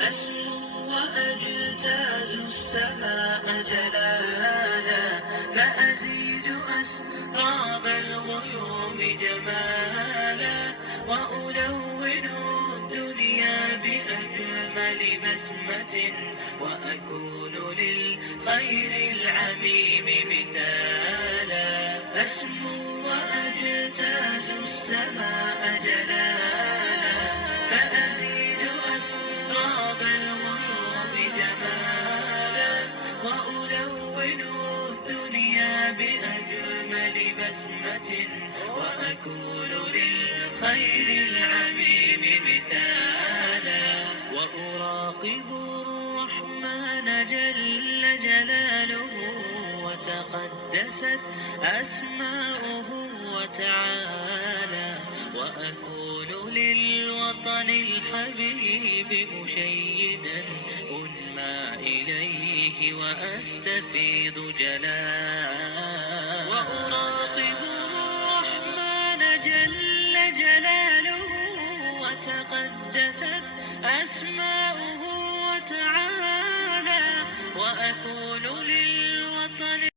أسمو وأجتاز السماء جلالا، فأزيد أسراب الغيوم جمالا، وألون الدنيا بأجمل بسمة، وأكون للخير العميم مثالا. أسمو وأجتاز السماء جلالا، فأزيد أسراب الغيوم جمالا، وألون الدنيا بأجمل بسمة، وأكون للخير العميم مثالا. وأراقب الرحمن جل جلاله، وتقدست أسماؤه وتعالى، وأكون للوطن الحبيب مشيدا، أنمى إليه وأستفيض جلالا. وأراقب الرحمن جل جلاله، وتقدست أسماؤه وتعالى، وأكون